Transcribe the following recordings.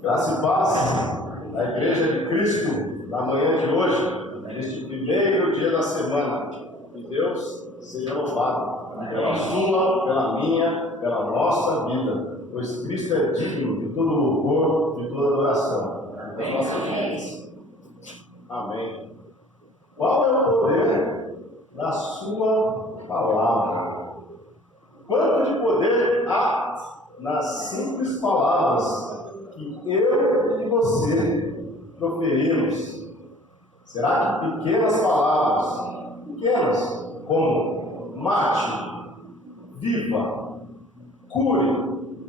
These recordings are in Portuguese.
Graça e paz da Igreja de Cristo na manhã de hoje, neste primeiro dia da semana. Que Deus seja louvado pela sua, pela minha, pela nossa vida, pois Cristo é digno de todo louvor, de toda adoração. Das nossas vidas. Amém. Qual é o poder da sua palavra? Quanto de poder há nas simples palavras que eu e você proferimos? Será que pequenas palavras, pequenas, como mate, viva, cure,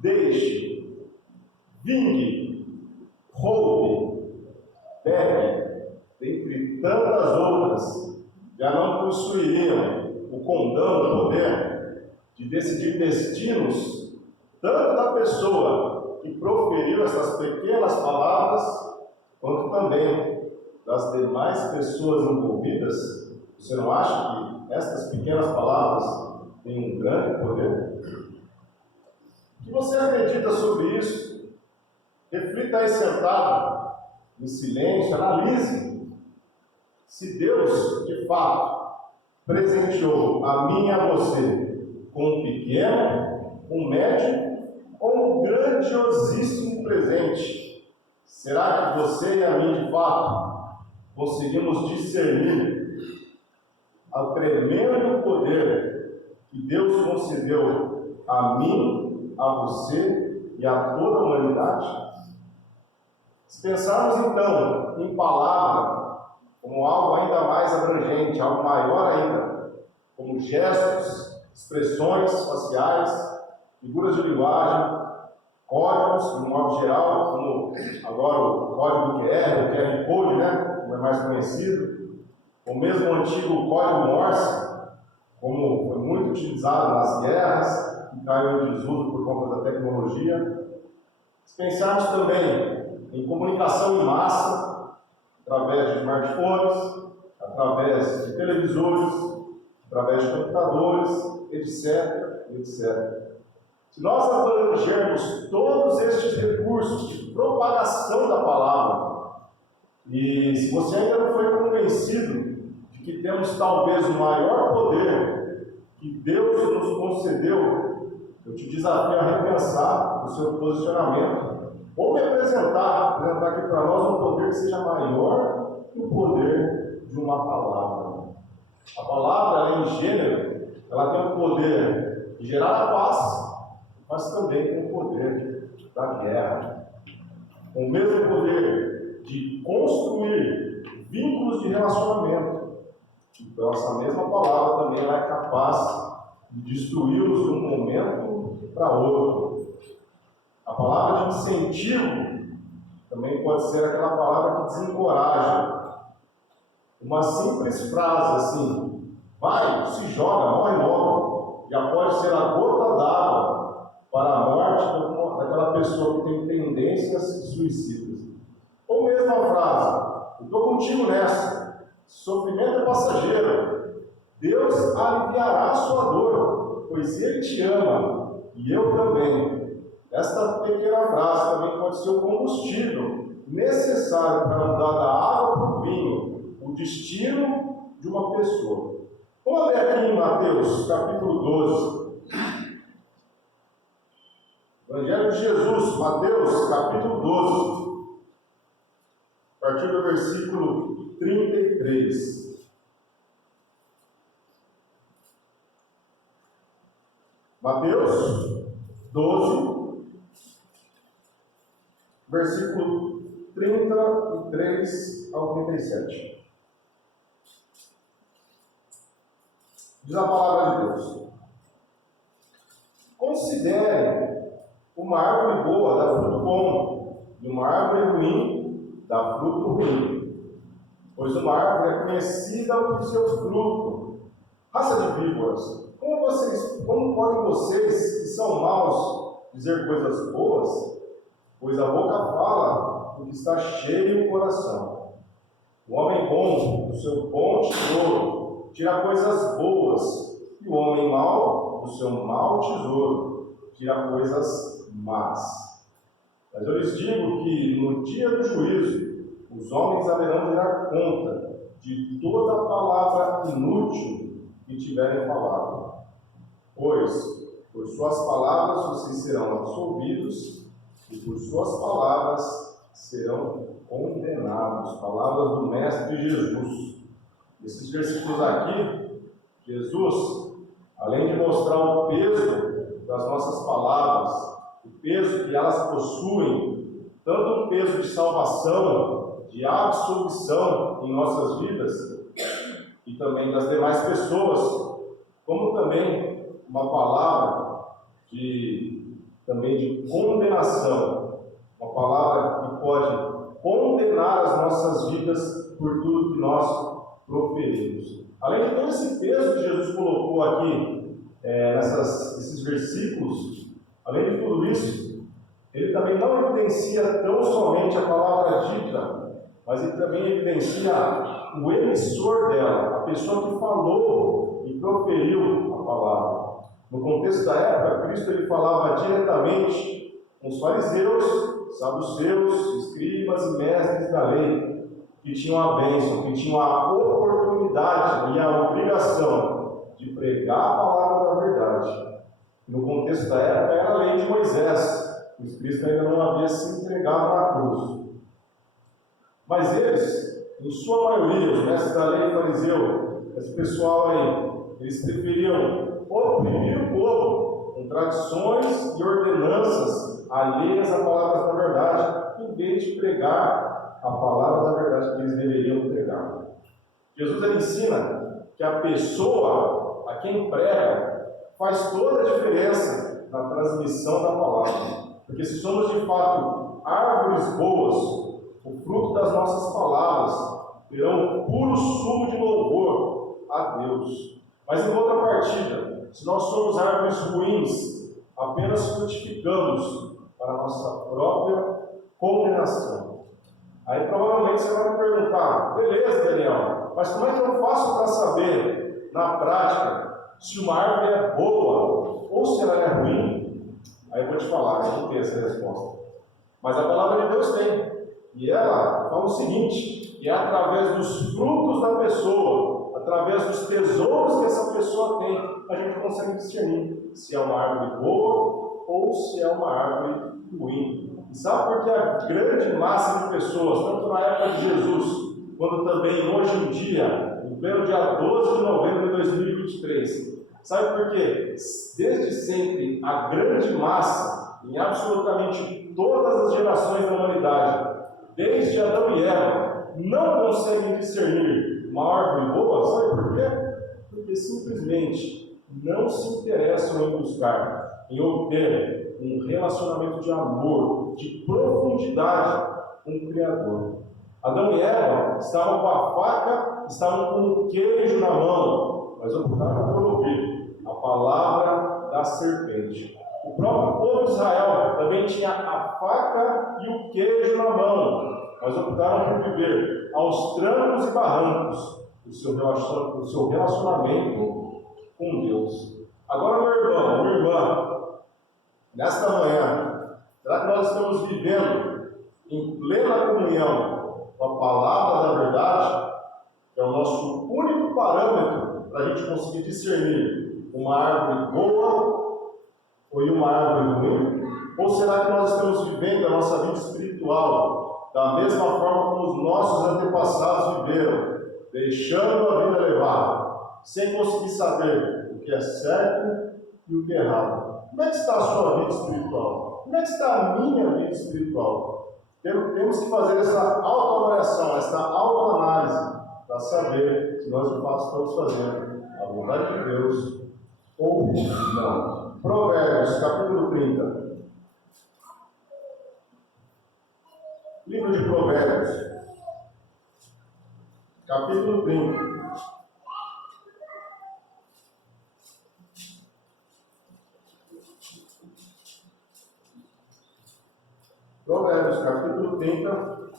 deixe, vingue, roube, pegue, dentre tantas outras, já não possuiriam o condão, o poder de decidir destinos, tanto da pessoa que proferiu essas pequenas palavras, quanto também das demais pessoas envolvidas? Você não acha que estas pequenas palavras têm um grande poder? O que você acredita sobre isso? Reflita aí sentado, em silêncio, analise se Deus, de fato, presenteou a mim e a você com um pequeno, um médio ou um grandiosíssimo presente. Será que você e a mim, de fato, conseguimos discernir o tremendo poder que Deus concedeu a mim, a você e a toda a humanidade? Se pensarmos então em palavra como algo ainda mais abrangente, algo maior ainda, como gestos, expressões faciais, figuras de linguagem, códigos, de um modo geral, como agora o código QR, o QR Code, né, como é mais conhecido, ou mesmo o antigo código Morse, como foi muito utilizado nas guerras, que caiu em desuso por conta da tecnologia. Se pensarmos também em comunicação em massa, através de smartphones, através de televisores, através de computadores, etc, etc. Se nós abrangermos todos estes recursos de propagação da palavra, e se você ainda não foi convencido de que temos talvez o maior poder que Deus nos concedeu, eu te desafio a repensar o seu posicionamento, ou me apresentar aqui para nós um poder que seja maior que o poder de uma palavra. A palavra, ela, em gênero, ela tem o poder de gerar a paz, mas também tem o poder da guerra. Com o mesmo poder de construir vínculos de relacionamento. Então, essa mesma palavra também ela é capaz de destruí-los de um momento para outro. A palavra de incentivo também pode ser aquela palavra que desencoraja. Uma simples frase assim: vai, se joga, morre logo, já pode ser a gota d'água para a morte daquela pessoa que tem tendências suicidas. Ou mesmo a frase: eu estou contigo nessa, sofrimento é passageiro, Deus aliviará a sua dor, pois Ele te ama e eu também. Esta pequena frase também pode ser o combustível necessário para mudar da água para o vinho, o destino de uma pessoa. Vamos ler aqui em Mateus, capítulo 12. Evangelho de Jesus, Mateus, capítulo 12. A partir do versículo 33. Mateus 12. Versículo 33 ao 37. Diz a palavra de Deus: considere uma árvore boa dá fruto bom, e uma árvore ruim dá fruto ruim. Pois uma árvore é conhecida por seu fruto. Raça de víboras, como podem vocês, que são maus, dizer coisas boas? Pois a boca fala do que está cheio o coração. O homem bom, do seu bom tesouro, tira coisas boas, e o homem mau, do seu mau tesouro, tira coisas más. Mas eu lhes digo que no dia do juízo, os homens haverão de dar conta de toda palavra inútil que tiverem falado. Pois, por suas palavras vocês serão absolvidos, e por suas palavras serão condenados. Palavras do Mestre Jesus. Esses versículos aqui, Jesus, além de mostrar o peso das nossas palavras, o peso que elas possuem, tanto um peso de salvação, de absolvição em nossas vidas, e também das demais pessoas, como também uma palavra também de condenação, uma palavra que pode condenar as nossas vidas por tudo que nós proferimos. Além de todo esse peso que Jesus colocou aqui, nesses versículos, além de tudo isso, ele também não evidencia tão somente a palavra dita, mas ele também evidencia o emissor dela, a pessoa que falou e proferiu a palavra. No contexto da época, Cristo ele falava diretamente com os fariseus, saduceus, escribas e mestres da lei, que tinham a bênção, que tinham a oportunidade e a obrigação de pregar a palavra da verdade. No contexto da época era a lei de Moisés, pois Cristo ainda não havia se entregado na cruz. Mas eles, em sua maioria, os mestres da lei fariseu, esse pessoal aí, eles preferiam oprimir o povo com tradições e ordenanças alheias à palavra da verdade, em vez de pregar a palavra da verdade que eles deveriam pregar. Jesus ele ensina que a pessoa a quem prega faz toda a diferença na transmissão da palavra. Porque se somos de fato árvores boas, o fruto das nossas palavras terão puro sumo de louvor a Deus. Mas em contrapartida, se nós somos árvores ruins, apenas frutificamos para a nossa própria condenação. Aí provavelmente você vai me perguntar, beleza, Daniel, mas como é que eu faço para saber, na prática, se uma árvore é boa ou se ela é ruim? Aí eu vou te falar, eu não tenho essa resposta. Mas a palavra de Deus tem. E ela fala o seguinte, que é através dos frutos da pessoa, através dos tesouros que essa pessoa tem, a gente consegue discernir se é uma árvore boa ou se é uma árvore ruim. E sabe por que a grande massa de pessoas, tanto na época de Jesus, quanto também hoje em dia, no pleno dia 12 de novembro de 2023, sabe por quê? Desde sempre, a grande massa, em absolutamente todas as gerações da humanidade, desde Adão e Eva, não conseguem discernir uma árvore boa, sabe por quê? Porque simplesmente não se interessam em buscar, em obter um relacionamento de amor, de profundidade com o Criador. Adão e Eva estavam com a faca, estavam com o queijo na mão, mas optaram por ouvir a palavra da serpente. O próprio povo de Israel também tinha a faca e o queijo na mão, mas optaram por viver aos trancos e barrancos o seu relacionamento com Deus. Agora, meu irmão, minha irmã, nesta manhã, será que nós estamos vivendo em plena comunhão com a palavra da verdade, que é o nosso único parâmetro para a gente conseguir discernir uma árvore boa ou uma árvore ruim? Ou será que nós estamos vivendo a nossa vida espiritual da mesma forma como os nossos antepassados viveram, deixando a vida levar, sem conseguir saber o que é certo e o que é errado? Como é que está a sua vida espiritual? Como é que está a minha vida espiritual? Temos que fazer essa autoavaliação, essa autoanálise, para saber se nós de fato estamos fazendo a vontade de Deus ou não. Provérbios, capítulo 30. Livro de Provérbios, capítulo 30. Provérbios, capítulo 30,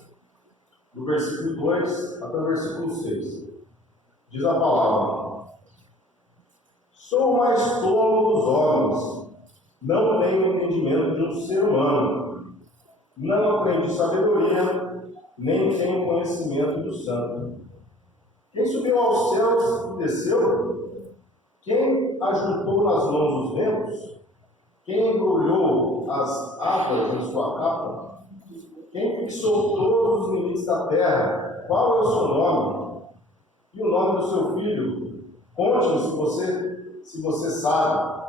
do versículo 2 até o versículo 6. Diz a palavra: Sou o mais tolo dos homens, não tenho entendimento de um ser humano. não aprendi sabedoria, nem tenho conhecimento do santo. Quem subiu aos céus e desceu? Quem ajuntou nas mãos os ventos? Quem embrulhou as águas em sua capa? Quem fixou todos os limites da terra? Qual é o seu nome? E o nome do seu filho? Conte-me se você sabe.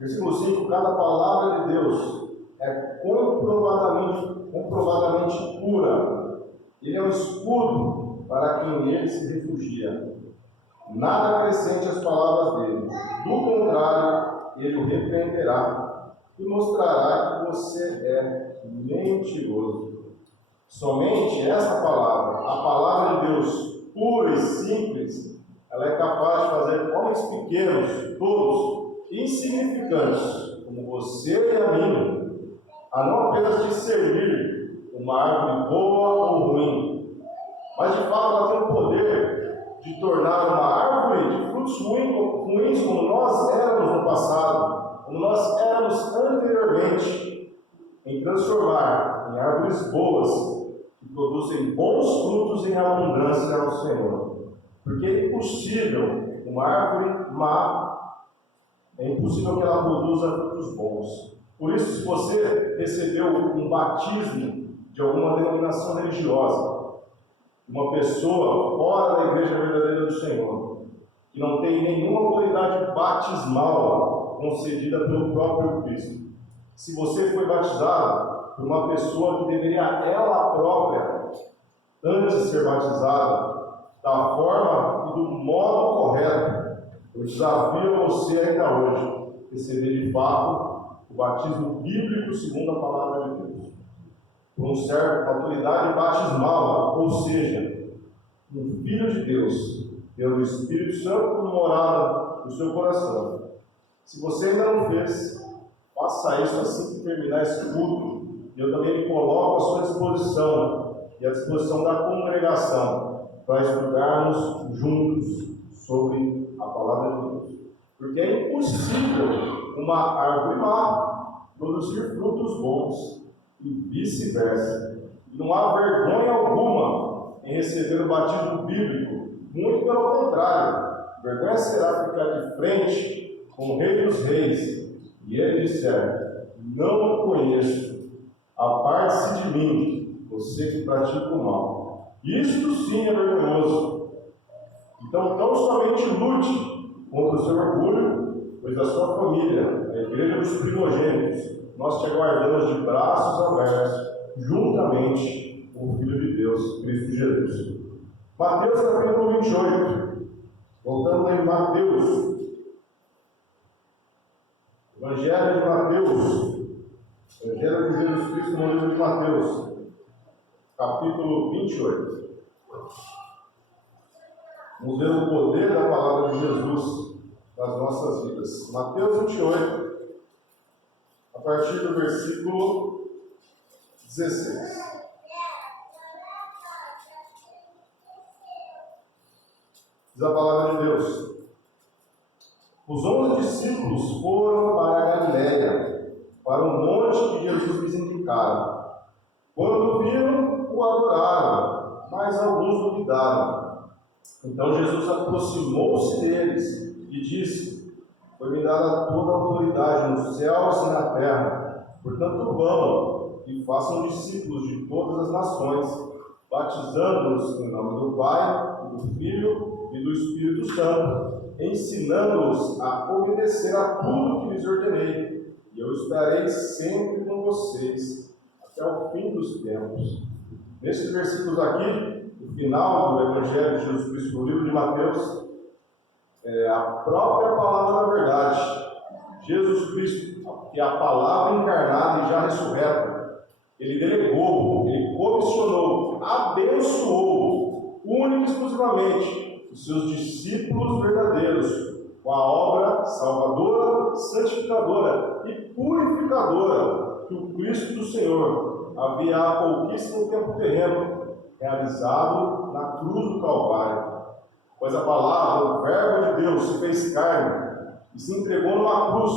Versículo 5: cada palavra de Deus é comprovadamente pura. Ele é um escudo para quem nele se refugia. Nada acrescente às palavras dele. Do contrário, ele o repreenderá e mostrará que você é mentiroso. Somente essa palavra, a palavra de Deus, pura e simples, ela é capaz de fazer homens pequenos, todos, insignificantes, como você e a mim, a não apenas discernir uma árvore boa ou ruim, mas de fato ela tem o poder de tornar uma árvore de frutos ruins como nós éramos no passado, como nós éramos anteriormente, em transformar em árvores boas que produzem bons frutos em abundância ao Senhor. Porque é impossível uma árvore má, é impossível que ela produza frutos bons. Por isso, se você recebeu um batismo de alguma denominação religiosa, uma pessoa fora da igreja verdadeira do Senhor, que não tem nenhuma autoridade batismal concedida pelo próprio Cristo, se você foi batizado por uma pessoa que deveria ela própria, antes de ser batizada, da forma e do modo correto, eu desafio você ainda hoje receber de fato o batismo bíblico segundo a palavra de Deus, por um servo com autoridade batismal, ou seja, um filho de Deus, pelo Espírito Santo como morada no seu coração. Se você ainda não fez, faça isso assim que terminar esse culto, e eu também me coloco à sua disposição e à disposição da congregação para estudarmos juntos sobre a palavra de Deus. Porque é impossível uma árvore má produzir frutos bons e vice-versa. E não há vergonha alguma em receber o batismo bíblico, muito pelo contrário. Vergonha será ficar de frente com o Rei dos Reis e ele disser: não o conheço, aparte-se de mim, você que pratica o mal. Isto sim é vergonhoso. Então, não somente lute contra o seu orgulho, pois a sua família, a igreja dos primogênitos, nós te aguardamos de braços abertos, juntamente com o Filho de Deus, Cristo Jesus. Mateus capítulo 28. Voltando em Mateus. Evangelho de Mateus. Evangelho de Jesus Cristo no livro de Mateus. Capítulo 28. Vamos ver o poder da palavra de Jesus nas nossas vidas. Mateus 28, a partir do versículo 16. Diz a palavra de Deus: os 11 discípulos foram para a Galiléia, para o monte que Jesus lhes indicara. Quando viram, o adoraram, mas alguns duvidaram. Então Jesus aproximou-se deles e disse: foi-me dada toda a autoridade nos céus e na terra. Portanto, vão e façam discípulos de todas as nações, batizando-os em nome do Pai, do Filho e do Espírito Santo, ensinando-os a obedecer a tudo que lhes ordenei. E eu estarei sempre com vocês até o fim dos tempos. Nesses versículos aqui, no final do Evangelho de Jesus Cristo, no livro de Mateus, a própria palavra da verdade, Jesus Cristo, que é a palavra encarnada e já ressurreta, ele delegou, ele comissionou, abençoou, única e exclusivamente, os seus discípulos verdadeiros, com a obra salvadora, santificadora e purificadora que o Cristo do Senhor havia há pouquíssimo tempo terreno realizado na cruz do Calvário. Pois a palavra, o Verbo de Deus, se fez carne e se entregou numa cruz,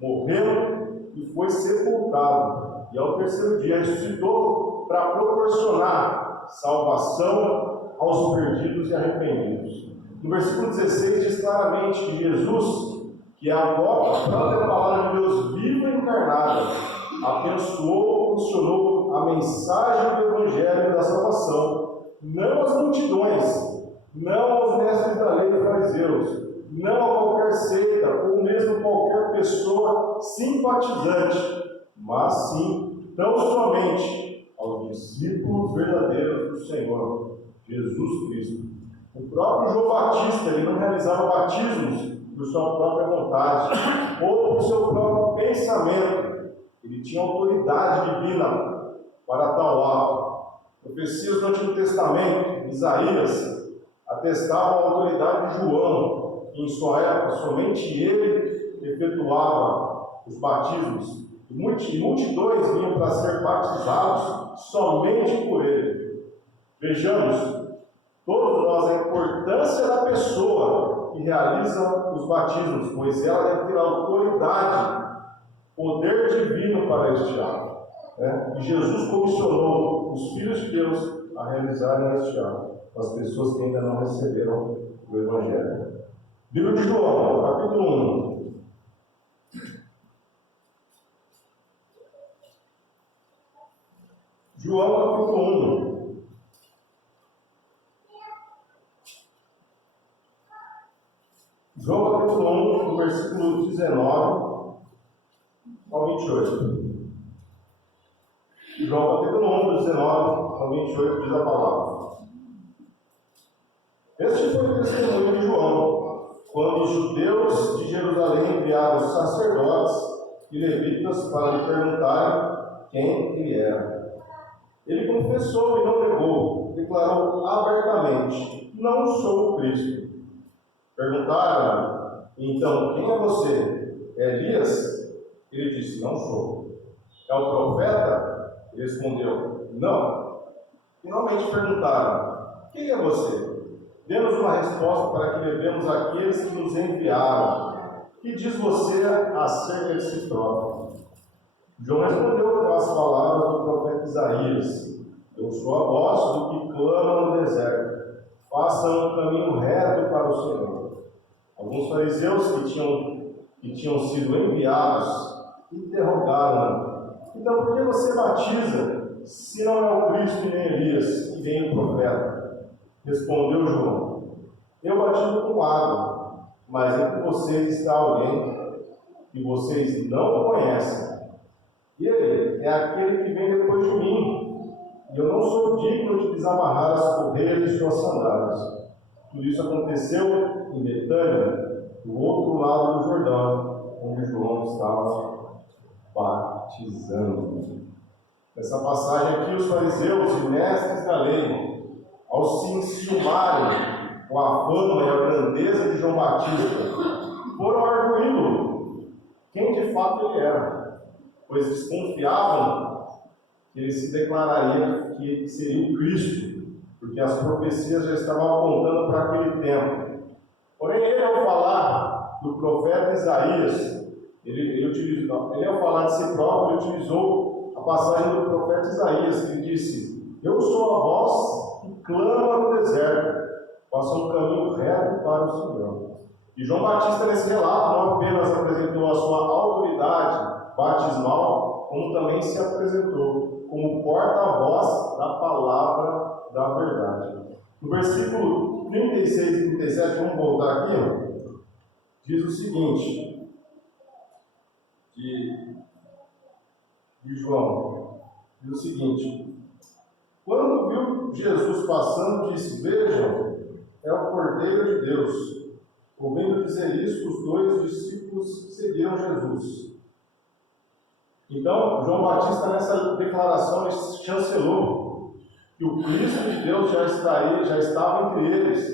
morreu e foi sepultado. e ao terceiro dia ressuscitou para proporcionar salvação aos perdidos e arrependidos. No versículo 16 diz claramente que Jesus, que é a própria palavra de Deus viva e encarnada, abençoou, funcionou a mensagem do Evangelho da salvação, não às multidões, não aos mestres da lei e fariseus, não a qualquer seita ou mesmo qualquer pessoa simpatizante, mas sim, tão somente aos discípulos verdadeiros do Senhor, Jesus Cristo. O próprio João Batista, ele não realizava batismos por sua própria vontade ou por seu próprio pensamento. Ele tinha autoridade divina para tal ato. Profecias do Antigo Testamento, Isaías, atestavam a autoridade de João, que em sua época somente ele efetuava os batismos. E multidões vinham para ser batizados somente por ele. Vejamos, todos nós, a importância da pessoa que realiza os batismos, pois ela deve ter autoridade, poder divino para este ato. E Jesus comissionou os filhos de Deus a realizarem este ato, as pessoas que ainda não receberam o Evangelho. Livro de João, capítulo 1. João, capítulo 1. João, capítulo 1, do versículo 19 ao 28. João, capítulo 1, do 19 ao 28, diz a palavra. Este foi o testemunho de João, quando os judeus de Jerusalém enviaram os sacerdotes e levitas para lhe perguntarem quem ele era. Ele confessou e não negou, declarou abertamente: não sou o Cristo. Perguntaram-lhe: então, quem é você? É Elias? Ele disse: não sou. É o profeta? Ele respondeu: não. Finalmente perguntaram: quem é você? Dê-nos uma resposta para que levemos aqueles que nos enviaram. Que diz você acerca de si próprio? João respondeu com as palavras do profeta Isaías: eu sou a voz do que clama no deserto, façam um caminho reto para o Senhor. Alguns fariseus que tinham sido enviados interrogaram: então por que você batiza, se não é o Cristo nem Elias, e nem o profeta? Respondeu João: eu batizo com água, mas entre vocês está alguém que vocês não conhecem. Ele é aquele que vem depois de mim, e eu não sou digno de desamarrar as correias de suas sandálias. Tudo isso aconteceu em Betânia, do outro lado do Jordão, onde João estava batizando. Nessa passagem aqui, os fariseus e mestres da lei, ao se enciumarem com a fama e a grandeza de João Batista, foram arguindo quem de fato ele era, pois desconfiavam que ele se declararia que seria o Cristo, porque as profecias já estavam apontando para aquele tempo. Porém, ele, ao falar do profeta Isaías, ele ao falar de si próprio, ele utilizou a passagem do profeta Isaías, que ele disse: eu sou a voz que clama no deserto, faça um caminho reto para o Senhor. E João Batista, nesse relato, não apenas apresentou a sua autoridade batismal, como também se apresentou como porta-voz da palavra da verdade. No versículo 36 e 37, vamos voltar aqui, diz o seguinte, de João, diz o seguinte: quando viu Jesus passando, disse: vejam, é o Cordeiro de Deus. Ouvindo dizer isso, os dois discípulos seguiram Jesus. Então, João Batista, nessa declaração, chancelou que o Cristo de Deus já estava entre eles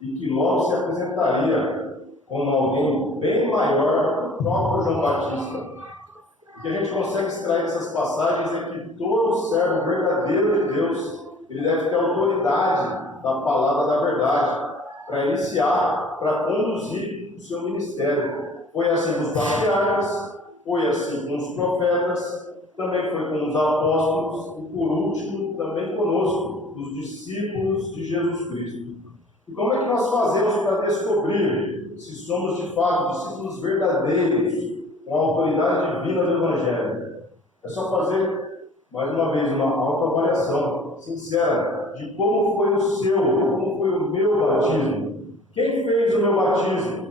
e que logo se apresentaria como alguém bem maior que o próprio João Batista. O que a gente consegue extrair dessas passagens é que todo servo verdadeiro de Deus, ele deve ter autoridade da palavra da verdade para iniciar, para conduzir o seu ministério. Foi assim com os patriarcas, foi assim com os profetas, também foi com os apóstolos e, por último, também conosco, os discípulos de Jesus Cristo. E como é que nós fazemos para descobrir se somos de fato discípulos verdadeiros com a autoridade divina do Evangelho? É só fazer, mais uma vez, uma autoavaliação sincera de como foi o seu, como foi o meu batismo. Quem fez o meu batismo?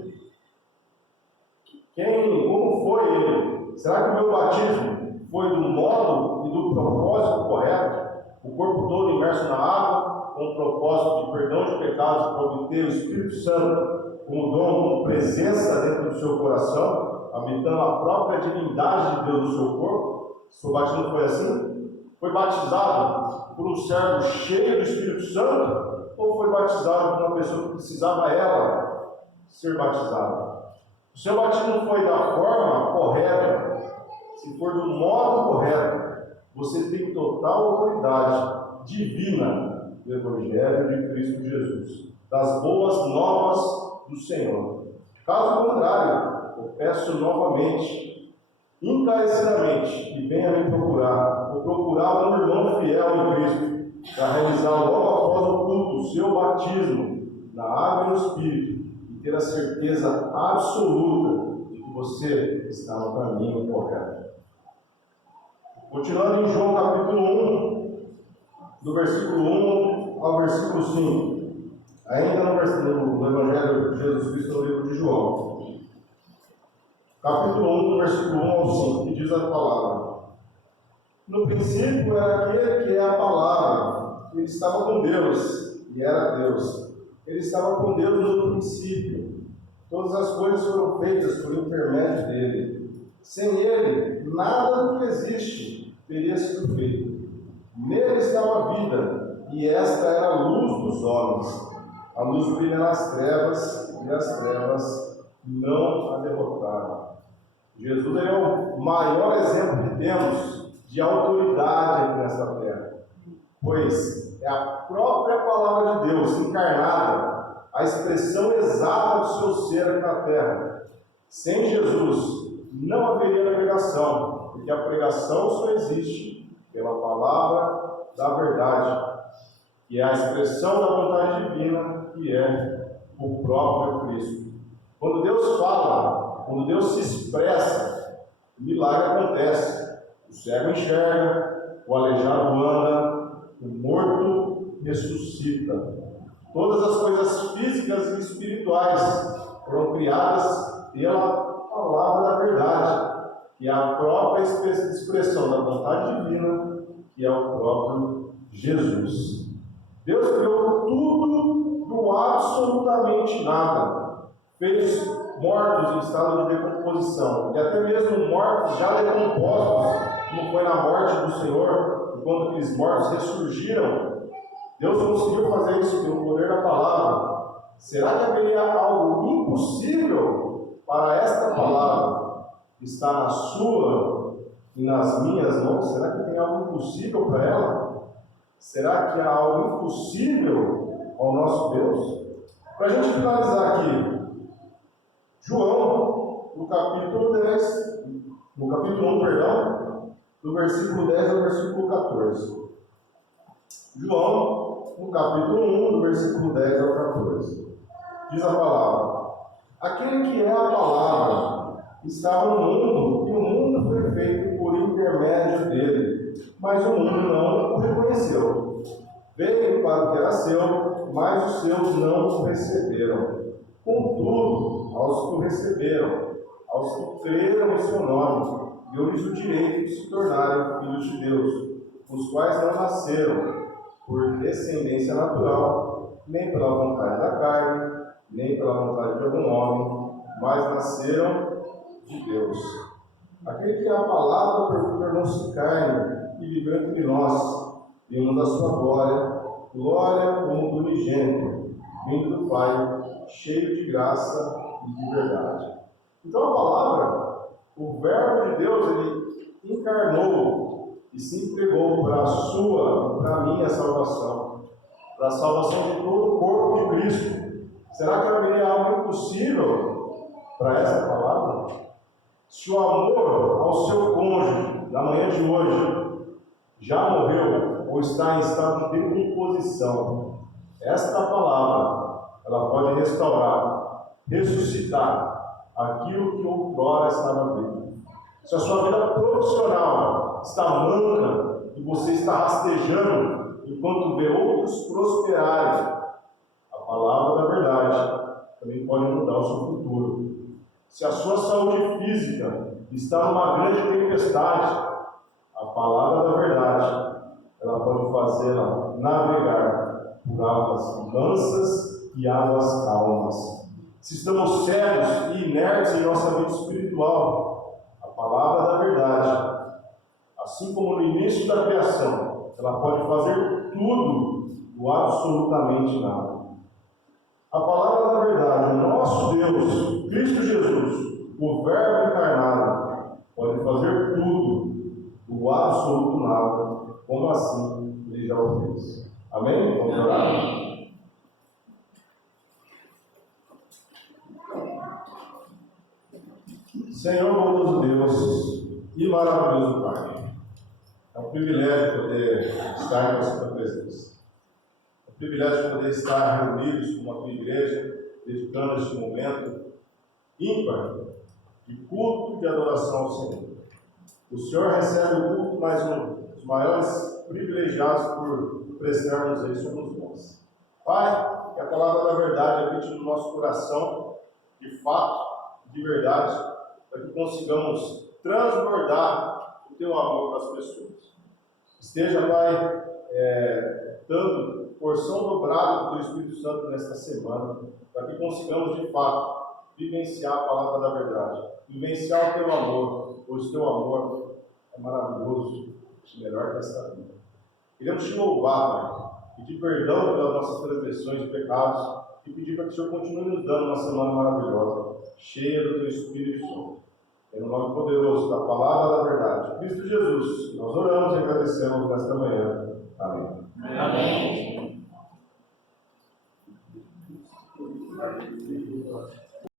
Como foi ele? Será que o meu batismo foi do modo e do propósito correto? O corpo todo imerso na água, com o propósito de perdão de pecados para obter o Espírito Santo como dom, como presença dentro do seu coração, habitando a própria divindade de Deus no seu corpo? Seu batismo foi assim? Foi batizado por um servo cheio do Espírito Santo? Ou foi batizado por uma pessoa que precisava ela ser batizada? O seu batismo foi da forma correta, se for do modo correto, você tem total autoridade divina do Evangelho de Cristo Jesus, das boas novas do Senhor. Caso contrário, eu peço novamente, encarecidamente, que venha me procurar, ou procurar um irmão fiel em Cristo, para realizar logo após o culto o seu batismo na água e no Espírito, ter a certeza absoluta de que você está no caminho correto. Continuando em João capítulo 1, do versículo 1 ao versículo 5, ainda no Evangelho de Jesus Cristo, no livro de João, capítulo 1, do versículo 1 ao 5, que diz a palavra: no princípio era aquele que é a palavra, ele estava com Deus, e era Deus. Ele estava com Deus no princípio. Todas as coisas foram feitas por intermédio dele. Sem ele, nada do que existe teria sido feito. Nele estava a vida, e esta era a luz dos homens. A luz brilha nas trevas, e as trevas não a derrotaram. Jesus é o maior exemplo que temos de autoridade aqui nesta terra, pois é a própria palavra de Deus encarnada, a expressão exata do seu ser aqui na terra. Sem Jesus não haveria pregação, porque a pregação só existe pela palavra da verdade, que é a expressão da vontade divina, que é o próprio Cristo. Quando Deus fala, quando Deus se expressa, o milagre acontece. O cego enxerga, o aleijado anda, o morto ressuscita. Todas as coisas físicas e espirituais foram criadas pela palavra da verdade, que é a própria expressão da vontade divina, que é o próprio Jesus. Deus criou tudo do absolutamente nada. Fez mortos em estado de decomposição, e até mesmo mortos já decompostos, como foi na morte do Senhor, quando aqueles mortos ressurgiram. Deus conseguiu fazer isso pelo poder da palavra. Será que haveria algo impossível para esta palavra que está na sua e nas minhas mãos? Será que tem algo impossível para ela? Será que há algo impossível ao nosso Deus? Para a gente finalizar aqui, João, no capítulo 10, no capítulo 1, perdão, do versículo 10 ao versículo 14. João, no capítulo 1, do versículo 10 ao 14. Diz a palavra: aquele que é a palavra estava no mundo, e o mundo foi feito por intermédio dele, mas o mundo não o reconheceu. Veio para o que era seu, mas os seus não o receberam. Contudo, aos que o receberam, aos que creram em seu nome, deu-lhes o direito de se tornarem filhos de Deus, os quais não nasceram por descendência natural, nem pela vontade da carne, nem pela vontade de algum homem, mas nasceram de Deus. Aquele que é a palavra tornou-se carne e viveu entre nós, vimos da sua glória, glória como do unigênito, vindo do Pai, cheio de graça e de verdade. Então a palavra, o verbo de Deus, ele encarnou e se entregou para a sua e para a minha salvação, para a salvação de todo o corpo de Cristo. Será que haveria algo impossível para essa palavra? Se o amor ao seu cônjuge na manhã de hoje, já morreu ou está em estado de decomposição, esta palavra, ela pode restaurar, ressuscitar aquilo que outrora estava vivo. Se a sua vida profissional está manca e você está rastejando enquanto vê outros prosperarem, a palavra da verdade também pode mudar o seu futuro. Se a sua saúde física está numa grande tempestade, a palavra da verdade, ela pode fazê-la navegar por águas mansas e águas calmas. Se estamos cegos e inertes em nossa vida espiritual, a palavra da verdade, assim como no início da criação, ela pode fazer tudo do absolutamente nada. A palavra da verdade, o nosso Deus, Cristo Jesus, o Verbo encarnado, pode fazer tudo do absoluto nada, como assim ele já o fez. Amém? Vamos orar? Senhor, bondoso Deus e maravilhoso Pai, é um privilégio poder estar com a sua presença. É um privilégio poder estar reunidos com a tua igreja, dedicando este momento ímpar de culto e de adoração ao Senhor. O Senhor recebe o culto, mas os maiores privilegiados por prestarmos ele somos nós. Pai, que a palavra da verdade habite no nosso coração, de fato, de verdade, para que consigamos transbordar o teu amor para as pessoas. Esteja, Pai, dando porção dobrada do teu Espírito Santo nesta semana, para que consigamos, de fato, vivenciar a palavra da verdade, vivenciar o teu amor, pois o teu amor é maravilhoso e melhor que esta vida. Queremos te louvar, Pai, pedir perdão pelas nossas transgressões e pecados e pedir para que o Senhor continue nos dando uma semana maravilhosa, cheia do teu Espírito Santo. É no nome poderoso da palavra da verdade, Cristo Jesus, nós oramos e agradecemos nesta manhã. Amém. Amém.